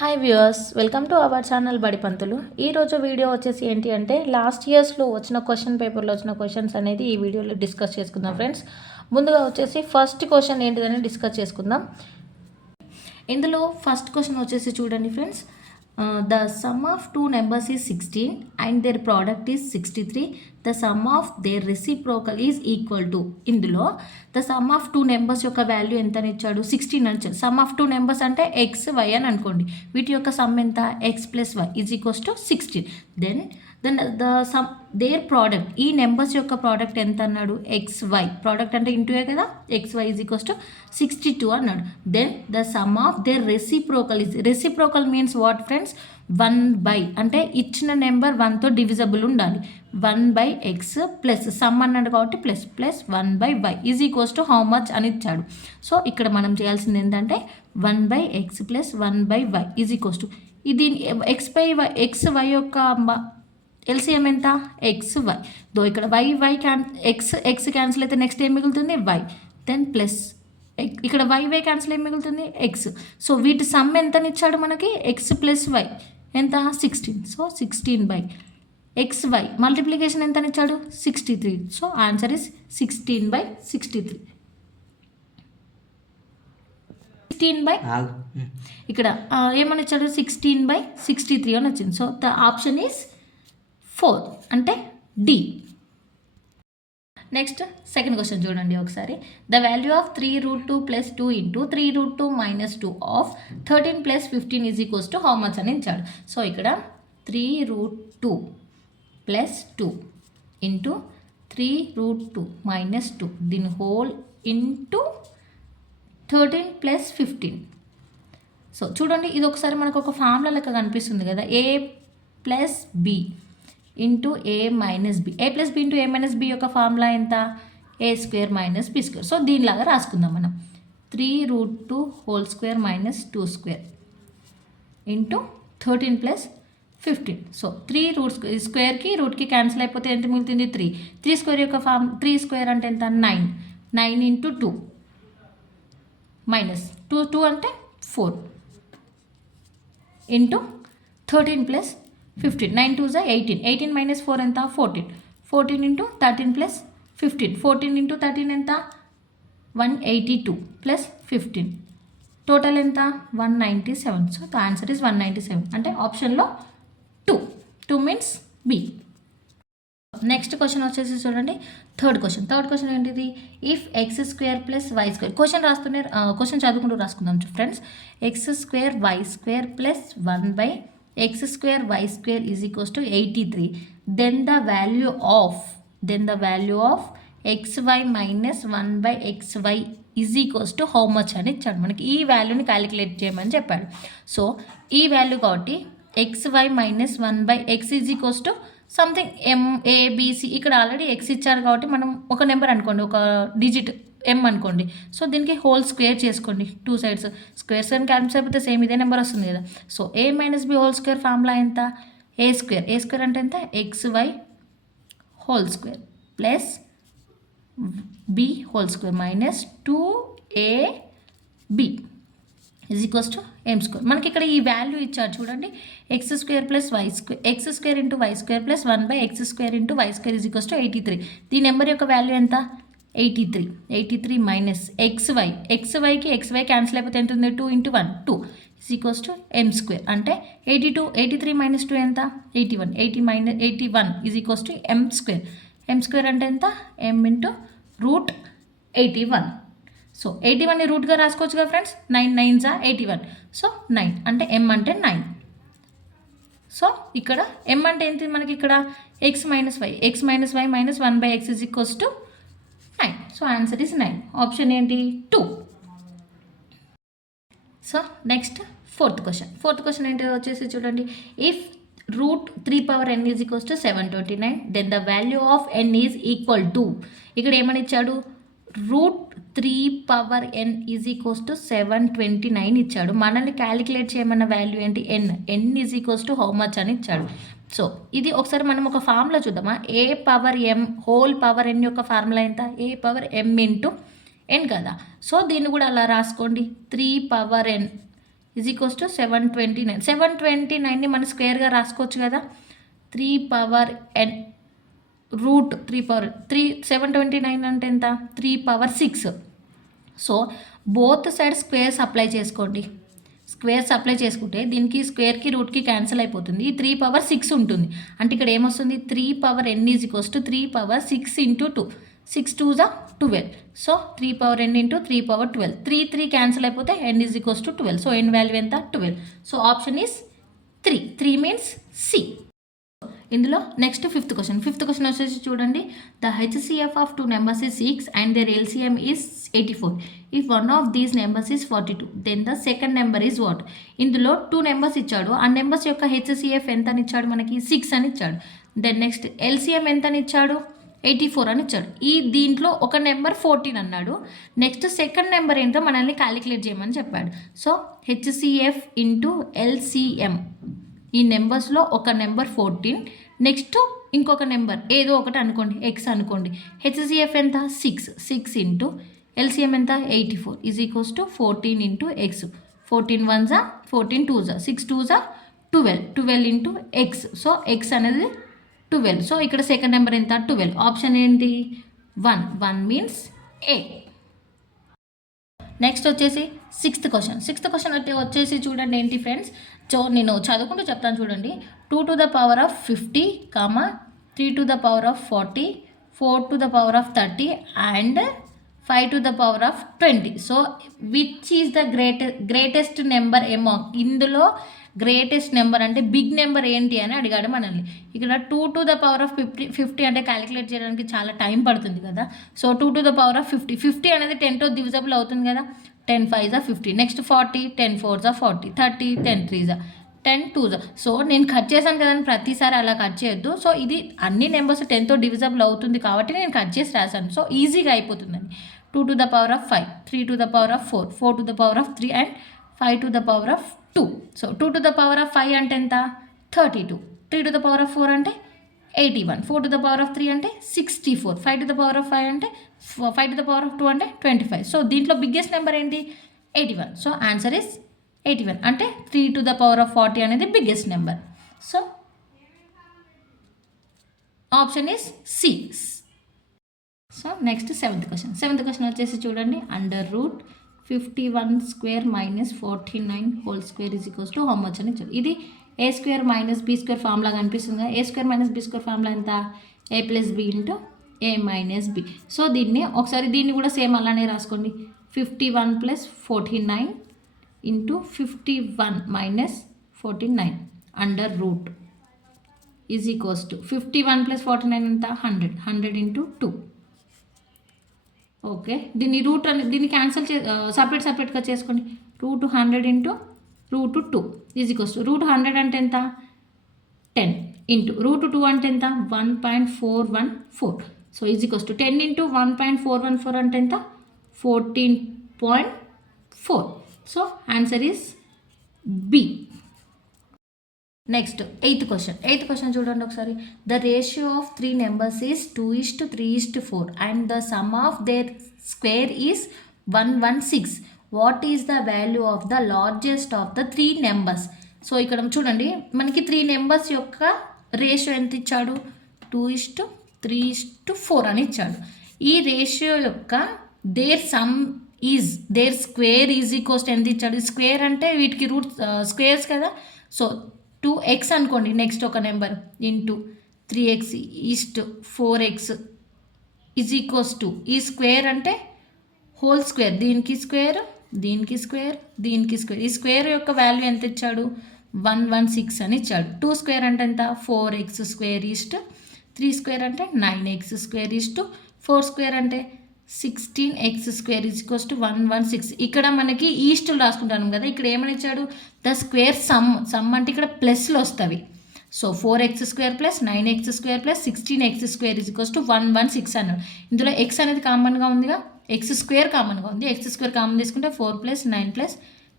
Hi viewers, welcome to our channel బడి పంతులు. ఈరోజు video వచ్చేసి ఏంటి అంటే లాస్ట్ ఇయర్స్లో వచ్చిన క్వశ్చన్ పేపర్లో వచ్చిన క్వశ్చన్స్ అనేది ఈ వీడియోలో డిస్కస్ చేసుకుందాం ఫ్రెండ్స్. ముందుగా వచ్చేసి ఫస్ట్ క్వశ్చన్ ఏంటిదని డిస్కస్ చేసుకుందాం. ఇందులో ఫస్ట్ క్వశ్చన్ వచ్చేసి చూడండి friends, the sum of two numbers is 16 and their product is 63. The sum of their reciprocal is equal to. ఇందులో the sum of two numbers యొక్క value ఎంత అని ఇచ్చాడు? 16 అని ఇచ్చాడు. సమ్ ఆఫ్ టూ నెంబర్స్ అంటే ఎక్స్ వై అని అనుకోండి. వీటి యొక్క సమ్ ఎంత? X plus Y is equals to 16. Then the sum their product, ఈ నెంబర్స్ యొక్క ప్రోడక్ట్ ఎంత అన్నాడు? X y. ప్రోడక్ట్ అంటే ఇంటూయే కదా, x y is equals to 62 అన్నాడు. Then the sum of their reciprocal is, reciprocal means what friends? 1/, అంటే ఇచ్చిన నెంబర్ 1తో డివిజబుల్ ఉండాలి. 1/x ప్లస్ సమ్ అన్నాడు కాబట్టి plus 1/y is equals to how much అని ఇచ్చాడు. సో ఇక్కడ మనం చేయాల్సింది ఏంటంటే 1/x plus 1/y is equals to, ఇది ఎక్స్ వై యొక్క ఎల్సిఎం ఎంత? X Y. దో ఇక్కడ వై ఎక్స్ క్యాన్సిల్ అయితే నెక్స్ట్ ఏం మిగులుతుంది? వై. దెన్ ప్లస్ ఇక్కడ వై క్యాన్సిల్ ఏం మిగులుతుంది? ఎక్స్. సో వీటి సమ్ ఎంతని ఇచ్చాడు మనకి? ఎక్స్ ప్లస్ వై ఎంత? 16. So 16/xy. మల్టిప్లికేషన్ ఎంతని ఇచ్చాడు? 63. So answer is 16/63. 16 ఇక్కడ ఏమని ఇచ్చాడు? 16/63 అని వచ్చింది. సో ద ఆప్షన్ ఈస్ 4, అంటే డి. నెక్స్ట్ సెకండ్ క్వశ్చన్ చూడండి ఒకసారి. The value of 3√2 + 2 × 3√2 - 2 of 13 + 15 is equals to how much అని ఇచ్చాడు. సో ఇక్కడ 3√2 + 2 × 3√2 - 2 దీని హోల్ ఇంటూ 13 + 15. సో చూడండి, ఇది ఒకసారి మనకు ఒక ఫార్ములా లెక్క కనిపిస్తుంది కదా, a + b into a minus b. a + b into a minus b యొక్క ఫార్ములా ఎంత? a² - b². సో దీనిలాగా రాసుకుందాం మనం. 3√2² - 2² ఇంటూ 13 + 15. సో 3 స్క్వేర్కి రూట్కి క్యాన్సిల్ అయిపోతే ఎంత మిగులుతుంది? 3. 3² యొక్క 3² అంటే ఎంత? 9. 9 × 2 మైనస్ 2 అంటే 4 ఇంటూ 13 + 15. 9 2 = 18. 18 - 4 ఎంత? 14. 14 × 13 + 15. 14 × 13 ఎంత? 182 + 15. టోటల్ ఎంత? 197. సో ద ఆన్సర్ ఇస్ 197, అంటే ఆప్షన్లో 2 మీన్స్ బి. నెక్స్ట్ క్వశ్చన్ వచ్చేసి చూడండి, థర్డ్ క్వశ్చన్ ఏంటిది? If x² + y². క్వశ్చన్ చదువుకుంటూ రాసుకుందాం friends. x² y² + 1/x² y² is equals to 83. Then the value of xy - 1/xy is equals to how much అని ఇచ్చాడు. మనకి ఈ వాల్యూని క్యాలిక్యులేట్ చేయమని చెప్పాడు. సో ఈ వాల్యూ కాబట్టి xy - 1/x is equals to something MABC. ఇక్కడ ఆల్రెడీ x ఇచ్చారు కాబట్టి మనం ఒక నెంబర్ అనుకోండి, ఒక డిజిట్ m అనుకోండి. సో దీనికి హోల్ స్క్వేర్ చేసుకోండి, 2 సైడ్స్. స్క్వేర్స్ అని క్యాన్సిల్ అయిపోతే సేమ్ ఇదే నెంబర్ వస్తుంది కదా. So a - b whole square formula ఎంత? a² అంటే ఎంత? xy whole square plus b whole square minus 2ab is equals to m². మనకి ఇక్కడ ఈ వాల్యూ ఇచ్చారు చూడండి, x² + y², x² × y² + 1/x² × y² is equals to 83. దీని నెంబర్ యొక్క వాల్యూ ఎంత? 83 మైనస్ xyకి xy క్యాన్సిల్ అయిపోతే ఎంత ఉంది? 2 × 1 2 ఈజ్ ఈక్వల్స్ టు m². అంటే 83 - 2 ఎంత? 81. 81 ఈజ్ ఈక్వల్స్ టు m² అంటే ఎంత? m × √81. సో 81ని రూట్గా రాసుకోవచ్చు కదా ఫ్రెండ్స్. 9 9s are 81. సో 9 అంటే m అంటే 9. సో ఇక్కడ m అంటే ఏంటి మనకి? ఇక్కడ x - y - 1/x is equals to 9. So answer is 9. Option ఏంటి? 2. సో నెక్స్ట్ ఫోర్త్ క్వశ్చన్ ఏంటో వచ్చేసి చూడండి. If √3n is equals to 729, then the value of n is equal to. ఇక్కడ ఏమని ఇచ్చాడు? √3n ఈజ్ ఈక్వల్స్ టు 729 ఇచ్చాడు. మనల్ని calculate చేయమన్న value ఏంటి? n is equals to how much అని ఇచ్చాడు. సో ఇది ఒకసారి మనం ఒక ఫార్ములా చూద్దామా. a⁴m హోల్ పవర్ n యొక్క ఫార్ములా ఎంత? a⁴m × n కదా. సో దీన్ని కూడా అలా రాసుకోండి. 3n is equals to 729. 729ని మనం స్క్వేర్గా రాసుకోవచ్చు కదా. 3 పవర్ n రూట్ 3 పవర్ 3 729 అంటే ఎంత 3 power 6. So both side squares apply చేసుకోండి. స్క్వేర్స్ అప్లై చేసుకుంటే దీనికి స్క్వేర్కి రూట్కి క్యాన్సిల్ అయిపోతుంది. 3 పవర్ 6 ఉంటుంది. అంటే ఇక్కడ ఏమొస్తుంది 3 power n is equals to 3 power 6 into 2. 6 2 జా 12. So 3 power n into 3 power 12. 3 cancel అయిపోతే n is equals to 12. So n value ఎంత 12. So option is 3 means C. ఇందులో నెక్స్ట్ ఫిఫ్త్ క్వశ్చన్ వచ్చేసి చూడండి. The HCF of 2 numbers is 6 and their LCM is 84. If one of these numbers is 42 then the second number is what. ఇందులో 2 numbers ఇచ్చాడు. ఆ numbers యొక్క HCF ఎంత అని ఇచ్చాడు మనకి 6 అని ఇచ్చాడు. దెన్ నెక్స్ట్ ఎల్సిఎం ఎంత అని ఇచ్చాడు 84 అని ఇచ్చాడు. దీంట్లో ఒక నెంబర్ 14 అన్నాడు. నెక్స్ట్ సెకండ్ నెంబర్ ఏంటో మనల్ని క్యాలిక్యులేట్ చేయమని చెప్పాడు. సో హెచ్సిఎఫ్ ఇంటూ ఎల్సిఎం, ఈ నెంబర్స్లో ఒక నెంబర్ 14, నెక్స్ట్ ఇంకొక నెంబర్ ఏదో ఒకటి అనుకోండి, ఎక్స్ అనుకోండి. హెచ్సిఎఫ్ ఎంత 6 ఇంటూ ఎల్సిఎం ఎంత 84 is equals to 14 into X. 14 1 జా 14 2 జా 6 2 జా 12 ఇంటూ ఎక్స్. సో ఎక్స్ అనేది 12. సో ఇక్కడ సెకండ్ నెంబర్ ఎంత 12. ఆప్షన్ ఏంటి 1 మీన్స్ ఏ. నెక్స్ట్ వచ్చేసి సిక్స్త్ క్వశ్చన్ వచ్చేసి చూడండి ఏంటి ఫ్రెండ్స్. సో నేను చదువుకుంటూ చెప్తాను చూడండి. 2 to the power of 50, 3 to the power of 40, 4 to the power of 30 and 5 to the power of 20. So which is the greatest number among. ఇందులో గ్రేటెస్ట్ నెంబర్ అంటే బిగ్ నెంబర్ ఏంటి అని అడిగాడు మనల్ని. ఇక్కడ 2 to the power of 50 అంటే calculate చేయడానికి చాలా టైం పడుతుంది కదా. So 2 to the power of 50 అనేది 10తో డివిజబుల్ అవుతుంది కదా. 10 5 జా 50. నెక్స్ట్ 40 10 4 జా 40, 30 10 3 జా 10 2 జా. సో నేను కట్ చేశాను కదండి, ప్రతిసారి అలా కట్ చేయొద్దు. సో ఇది అన్ని నెంబర్స్ 10తో డివిజబుల్ అవుతుంది కాబట్టి నేను కట్ చేసి రాశాను. సో ఈజీగా అయిపోతుందండి. 2 to the power of 5, 3 to the power of 4, 4 to the power of 3 and 5 to the power of 2. So 2 to the power of 5 అంటే ఎంత 32, 3 to the power of 4 అంటే 81, 4 to the power of 3 అంటే 64, 5 to the power of 5 అంటే 5 to the power of 2 అంటే 25. So దీంట్లో biggest number ఏంటి 81. So answer is 81. అంటే 3 to the power of 40 అనేది biggest number. So option is C. So next seventh question వచ్చేసి చూడండి. Under root 51 square minus 49 whole square is equals to how much అని ఇచ్చారు. ఇది A square minus B square formula కనిపిస్తుంది కదా. A square minus B square formula ఎంత A plus B into A minus B. So దీన్ని కూడా same అలానే రాసుకోండి. 51 plus 49 into 51 minus 49 under root is equals to 51 plus 49 ఎంత 100 ఇంటూ 2. ఓకే, దీన్ని cancel సపరేట్గా చేసుకోండి. Root 100 into root 2 is equals to root 100 అంటే ఎంత 10 ఇంటూ రూట్ 2 అంటే ఎంత 1.414. So is equals to 10 into 1.414 అంటే ఎంత 14.4. So answer is B. Next eighth question చూడండి ఒకసారి. The ratio of 3 numbers is 2:3:4 and the sum of their square is 116. What is the value of the largest of the 3 numbers. So ఇక్కడ చూడండి మనకి 3 numbers యొక్క ratio ఎంత ఇచ్చాడు 2:3:4 అని ఇచ్చాడు. ఈ రేషియో యొక్క their sum is their square is equals ఎంత ఇచ్చాడు. స్క్వేర్ అంటే వీటికి రూట్ స్క్వేర్స్ కదా. సో 2x అనుకోండి, నెక్స్ట్ ఒక number into 3x east 4x is equals to ఈ స్క్వేర్ అంటే హోల్ స్క్వేర్, దీనికి స్క్వేర్ దీనికి స్క్వేర్ దీనికి స్క్వేర్. ఈ స్క్వేర్ యొక్క వాల్యూ ఎంత ఇచ్చాడు 116 అని ఇచ్చాడు. 2 స్క్వేర్ అంటే ఎంత 4x స్క్వేర్ ఈస్ట్ 3 స్క్వేర్ అంటే 9x స్క్వేర్ ఈస్ట్ 4 స్క్వేర్ అంటే 16x square is equals to 116. ఇక్కడ మనకి ఈస్టులు రాసుకుంటాను కదా. ఇక్కడ ఏమని ఇచ్చాడు ద స్క్వేర్ సమ్ అంటే ఇక్కడ ప్లస్లు వస్తాయి. So 4x square plus 9x square plus 16x square is equals to 116 అన్నాడు. ఇందులో x అనేది కామన్గా ఉందిగా, x స్క్వేర్ కామన్గా ఉంది. x స్క్వేర్ కామన్ తీసుకుంటే 4 plus 9 plus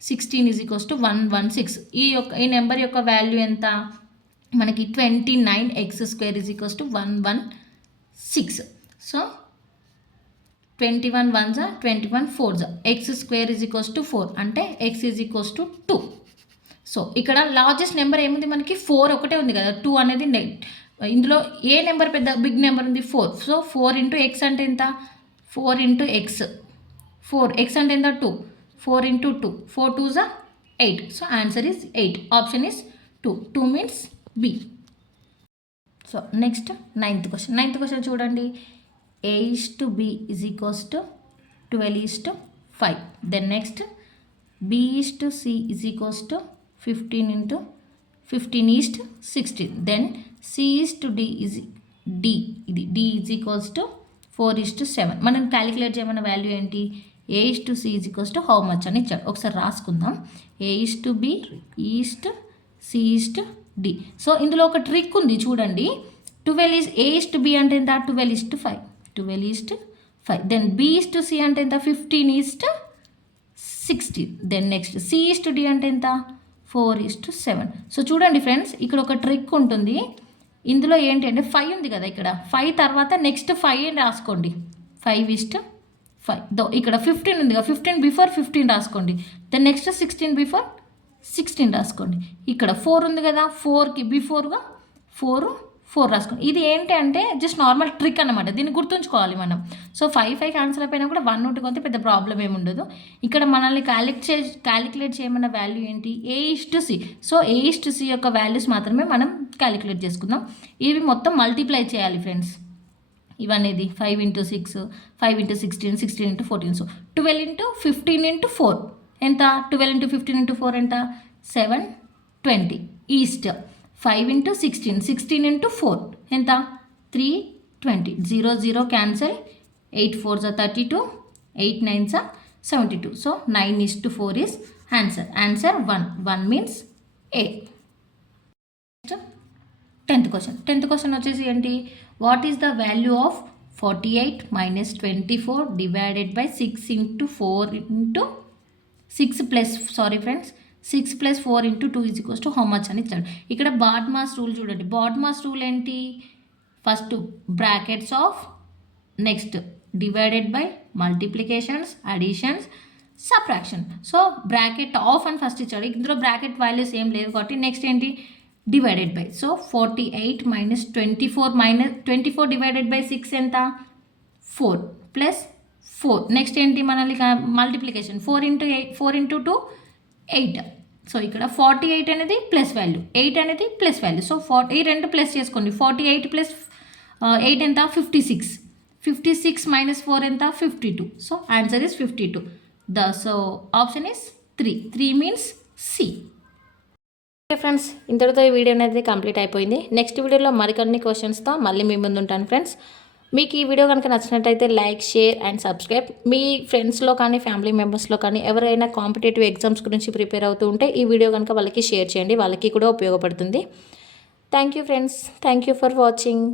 16 is equals to 116. ఈ నెంబర్ యొక్క వాల్యూ ఎంత మనకి 29x square is equals to 116. So 21 1 21 4 x square is equals to 4 అంటే x is equals to 2. So ఇక్కడ లార్జెస్ట్ నెంబర్ ఏముంది మనకి 4 ఒకటే ఉంది కదా, 2 అనేది ఇందులో ఏ నెంబర్ పెద్ద బిగ్ నెంబర్ ఉంది 4. సో 4 ఇంటూ ఎక్స్ అంటే ఎంత 4 ఇంటూ ఎక్స్, 4 ఎక్స్ అంటే ఎంత 2, 4 ఇంటూ 2, 4 2 జా 8. So answer is 8. Option is 2. 2 means B. So next ninth question చూడండి. A:B is equals to 12:5. Then next B:C is equals to 15 into 15:16. Then C:D ఇది D is equals to 4:7. మనం calculate చేయమన్న value ఏంటి? A:C is equals to how much అని ఇచ్చాడు. ఒకసారి రాసుకుందాం. A:B C:D. So ఇందులో ఒక trick ఉంది చూడండి. 12 A:B అంటే ఎంత 12:5. 12:5. దెన్ B:C అంటే ఎంత 15:16. దెన్ నెక్స్ట్ C:D అంటే ఎంత 4:7. సో చూడండి ఫ్రెండ్స్, ఇక్కడ ఒక ట్రిక్ ఉంటుంది. ఇందులో ఏంటి అంటే 5 ఉంది కదా, ఇక్కడ 5 తర్వాత నెక్స్ట్ 5 అని రాసుకోండి. 5:5. ఇక్కడ 15 ఉంది కదా, 15 బిఫోర్ 15 రాసుకోండి. దెన్ నెక్స్ట్ 16 బిఫోర్ 16 రాసుకోండి. ఇక్కడ 4 ఉంది కదా, 4కి బిఫోర్గా 4 రాసుకోండి. ఇది ఏంటి అంటే జస్ట్ నార్మల్ ట్రిక్ అనమాట, దీన్ని గుర్తుంచుకోవాలి మనం. సో 5 ఆన్సర్ అయిపోయినా కూడా 1 ఉంటుకొస్తే పెద్ద ప్రాబ్లం ఏమి ఉండదు. ఇక్కడ మనల్ని క్యాలిక్యులేట్ చేయమన్న వాల్యూ ఏంటి? A:C. సో A:C యొక్క వాల్యూస్ మాత్రమే మనం క్యాలిక్యులేట్ చేసుకుందాం. ఇవి మొత్తం మల్టిప్లై చేయాలి ఫ్రెండ్స్. ఇవనేది 5 into 6, 5 into 16, 16 into 14. So 12 into 15 into 4 ఎంత? 12 into 15 into 4 ఎంత? 720. ఈస్ట్ 5 into 16, 16 into 4 ఎంత? 320. 0 0 cancel. 8 4s are 32, 8 9s are 72. So 9:4 is answer. Answer 1 means A. Next 10th question వచ్చేసి ఏంటి? What is the value of 48 minus 24 divided by 6 into 4 into 6 plus 4 into 2 is equals to how much అని ఇచ్చాడు. ఇక్కడ BODMAS rule చూడండి. BODMAS rule ఏంటి? First brackets of, next divided by, multiplications, additions, subtraction. So bracket of అని first ఇచ్చాడు. ఇందులో bracket values ఏం లేవు కాబట్టి నెక్స్ట్ ఏంటి? Divided by. So 48 minus 24 divided by 6 ఎంత? 4 ప్లస్ 4. నెక్స్ట్ ఏంటి మనల్ని మల్టిప్లికేషన్, 4 into 2 8. సో ఇక్కడ 48 అనేది ప్లస్ వాల్యూ, 8 అనేది ప్లస్ వాల్యూ. సో ఈ రెండు ప్లస్ చేసుకోండి. 48 ప్లస్ 8 ఎంత? 56. 56 minus 4 ఎంత? 52. So answer is 52. So option is 3 means C. Okay friends, ఇంతటితో ఈ వీడియో అనేది కంప్లీట్ అయిపోయింది. నెక్స్ట్ వీడియోలో మరికొన్ని క్వశ్చన్స్తో మళ్ళీ మీ ముందు ఉంటాను ఫ్రెండ్స్. మీకు ఈ వీడియో కనుక నచ్చినట్టయితే లైక్, షేర్ అండ్ సబ్స్క్రైబ్. మీ ఫ్రెండ్స్లో కానీ ఫ్యామిలీ మెంబర్స్లో కానీ ఎవరైనా కాంపిటేటివ్ ఎగ్జామ్స్ గురించి ప్రిపేర్ అవుతూ ఉంటే ఈ వీడియో కనుక వాళ్ళకి షేర్ చేయండి, వాళ్ళకి కూడా ఉపయోగపడుతుంది. Thank you friends, thank you for watching.